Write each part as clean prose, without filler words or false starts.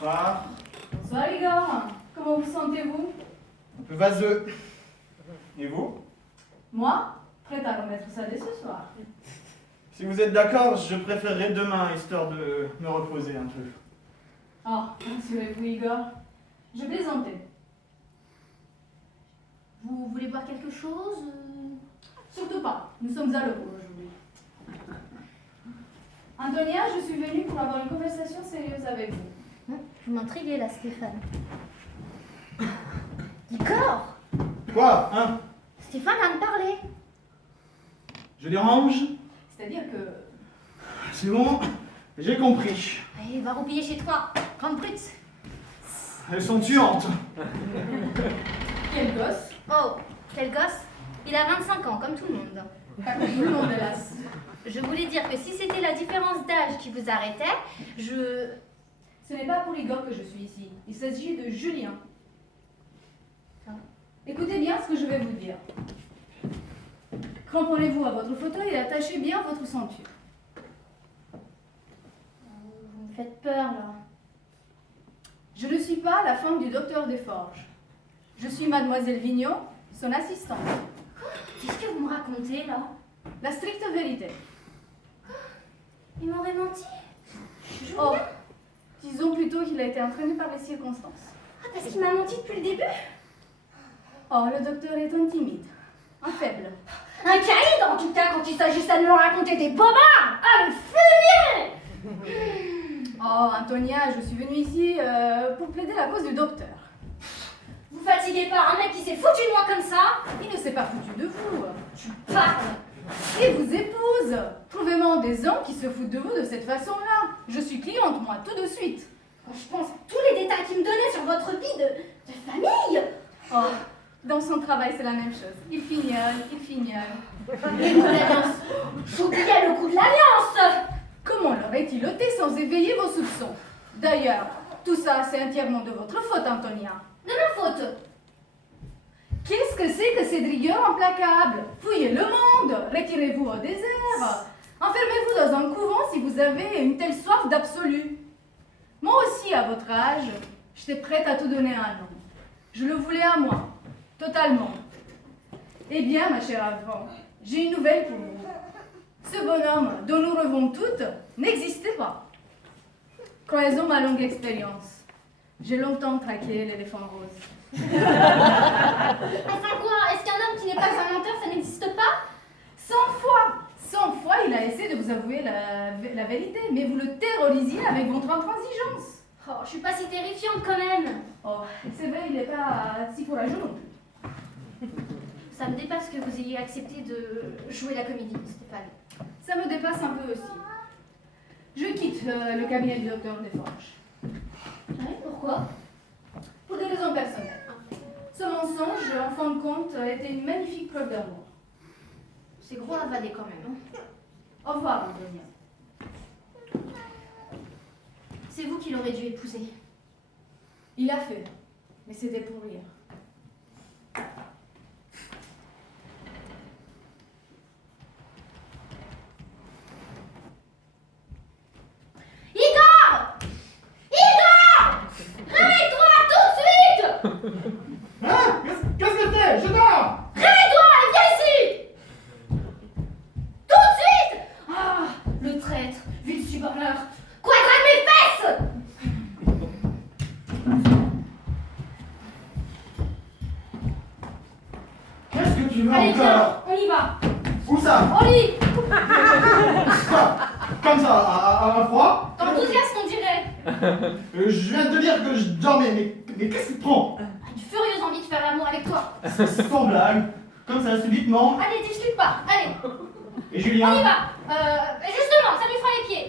Bonsoir. Bonsoir Igor, comment vous sentez-vous? Un peu vaseux. Et vous? Moi, prête à remettre ça dès ce soir. Si vous êtes d'accord, je préférerais demain, histoire de me reposer un peu. Oh, rassurez-vous Igor, je plaisantais. Vous voulez boire quelque chose? Surtout pas, nous sommes à l'euro aujourd'hui. Antonia, je suis venue pour avoir une conversation sérieuse avec vous. Vous m'intriguez là, Stéphane. Igor! Quoi, hein? Stéphane va me parler. Je dérange? C'est-à-dire que... C'est bon, j'ai compris. Allez, va roupiller chez toi, grande brute. Elles sont tuantes. Quel gosse! Oh, quel gosse! Il a 25 ans, comme tout le monde. Pas comme tout le monde, hélas. Je voulais dire que si c'était la différence d'âge qui vous arrêtait, Ce n'est pas pour Igor que je suis ici. Il s'agit de Julien. Écoutez bien ce que je vais vous dire. Cramponnez-vous à votre fauteuil et attachez bien votre ceinture. Vous me faites peur, là. Je ne suis pas la femme du docteur Desforges. Je suis mademoiselle Vignon, son assistante. Qu'est-ce que vous me racontez, là? La stricte vérité. Il m'aurait menti. Oh, disons plutôt qu'il a été entraîné par les circonstances. Ah, parce qu'il m'a menti depuis le début? Oh, le docteur est un timide, un faible. Un caïd, en tout cas, quand il s'agissait de me raconter des bobards! Ah, le fumier! Oh, Antonia, je suis venue ici pour plaider la cause du docteur. Vous fatiguez par un mec qui s'est foutu de moi comme ça? Il ne s'est pas foutu de vous. Tu parles! Et vous épouse. Trouvez-moi des hommes qui se foutent de vous de cette façon-là. Je suis cliente, moi, tout de suite. Quand je pense à tous les détails qu'il me donnait sur votre vie de famille! Oh, dans son travail, c'est la même chose. Il fignole, il fignole. Le coup de l'alliance! J'oubliais le coup de l'alliance! Comment l'aurait-il ôté sans éveiller vos soupçons? D'ailleurs, tout ça, c'est entièrement de votre faute, Antonia. De ma faute! Qu'est-ce que c'est que ces drigueurs implacables? Fouillez le monde, retirez-vous au désert, enfermez-vous dans un couvent si vous avez une telle soif d'absolu. Moi aussi, à votre âge, j'étais prête à tout donner à un homme. Je le voulais à moi, totalement. Eh bien, ma chère enfant, j'ai une nouvelle pour vous. Ce bonhomme dont nous rêvons toutes n'existait pas. Croyons ma longue expérience. J'ai longtemps traqué l'éléphant rose. Enfin quoi? Est-ce qu'un homme qui n'est pas un menteur, ça n'existe pas? 100 fois, il a essayé de vous avouer la vérité, mais vous le terrorisiez avec votre intransigeance. Oh, je suis pas si terrifiante quand même. Oh, c'est vrai, il n'est pas si courageux non plus. Ça me dépasse que vous ayez accepté de jouer la comédie, Stéphane. Ça me dépasse un peu aussi. Je quitte le cabinet du docteur Desforges. Ouais, pourquoi? Pour des raisons personnelles. Ce mensonge, en fin de compte, était une magnifique preuve d'amour. C'est gros à avaler quand même. Hein. Au revoir, Antonia. C'est vous qui l'aurez dû épouser. Il a fait, mais c'était pour rire. Igor! Igor! Réveille-toi tout de suite! Hein? Qu'est-ce que c'est? Je dors! Réveille-toi et viens ici! Tout de suite! Ah, le traître, vil suborneur. Quoi, drague mes fesses! Qu'est-ce que tu veux Allez, encore? viens, on y va. Où ça? Au lit! Quoi? Comme ça, à froid? Enthousiaste, on dirait. Je viens de te dire que je dormais, mais qu'est-ce que tu prends? Une furieuse envie de faire l'amour avec toi. Sans blague, comme ça, subitement. Allez, discute pas. Allez, Et on y Julien? va. Justement, ça lui fera les pieds.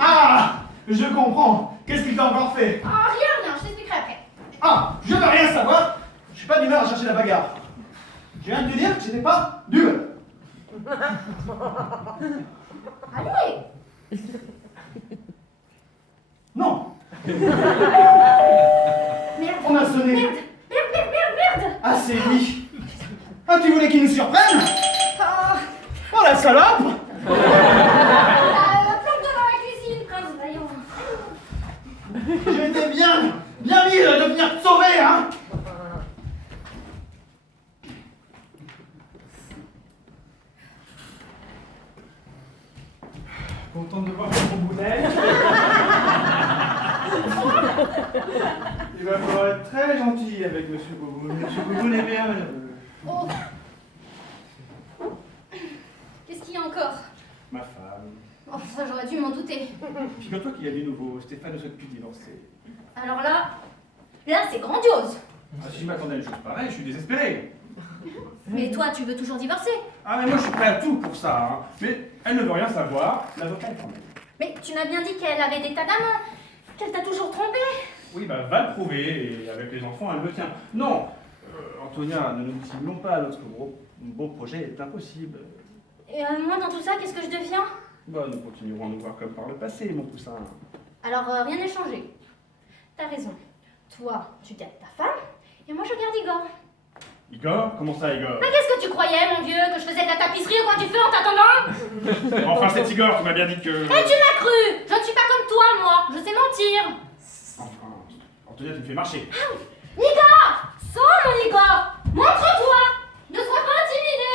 Ah! Je comprends. Qu'est-ce qu'il t'a encore fait? Ah, rien, je t'expliquerai après. Ah! Je veux rien savoir. Je suis pas d'humeur à chercher la bagarre. Je viens de te dire que j'étais pas d'humeur. Allez! Non. Merde! On a sonné. Merde! Ah, c'est lui. Ah, tu voulais qu'il nous surprenne? Ah, Oh, la salope! plante-toi dans la cuisine, prince vaillant. J'ai été bien mis de venir te sauver, hein. Contente de voir ton boulet. Il va falloir être très gentil avec Monsieur Bouboune. Monsieur Bouboune est bien malheureux. Oh. Qu'est-ce qu'il y a encore? Ma femme. Oh, ça, j'aurais dû m'en douter. Figure-toi qu'il y a du nouveau. Stéphane ne souhaite plus divorcer. Alors là, c'est grandiose. Ah, si je m'attendais à une chose pareille, je suis désespéré. Mais toi, tu veux toujours divorcer? Ah, mais moi je suis prêt à tout pour ça, hein. Mais elle ne veut rien savoir. L'avocat est formel. Mais tu m'as bien dit qu'elle avait des tas d'amants, qu'elle t'a toujours trompé. Oui, bah va le prouver, et avec les enfants, elle me tient. Non, Antonia, ne nous dissimulons pas, notre beau projet est impossible. Et moi, dans tout ça, qu'est-ce que je deviens? Bah, nous continuerons à nous voir comme par le passé, mon poussin. Alors, rien n'est changé. T'as raison. Toi, tu gardes ta femme, et moi, je garde Igor. Igor? Comment ça, Igor? Mais qu'est-ce que tu croyais, mon vieux, que je faisais de la tapisserie au coin du feu en t'attendant? Enfin, c'est Igor qui m'a bien dit que... Et tu m'as cru! Je ne suis pas comme toi, moi. Je sais mentir. Enfin, Antonia, tu me fais marcher. Igor! Sors, mon Igor! Montre-toi! Ne sois pas intimidé!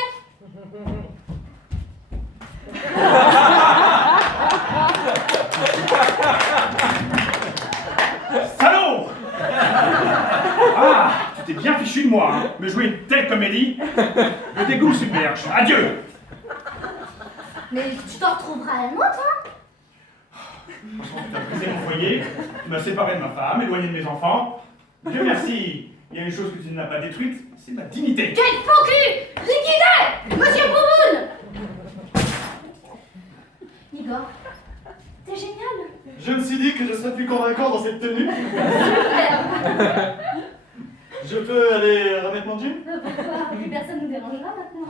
Salaud! Ah, tu t'es bien fichu de moi, hein. Me jouer une telle comédie. Le dégoût submerge. Adieu! Mais tu t'en retrouveras à moi, toi? Franchement, tu as brisé mon foyer, tu m'as séparé de ma femme, éloigné de mes enfants. Dieu merci, il y a une chose que tu n'as pas détruite, c'est ma dignité. Quel faux cul! Liquidé! Monsieur Bouboune! Igor, t'es génial! Je me suis dit que je serais plus convaincant dans cette tenue. Je peux aller remettre mon jean? Pourquoi? Plus personne nous dérangera maintenant.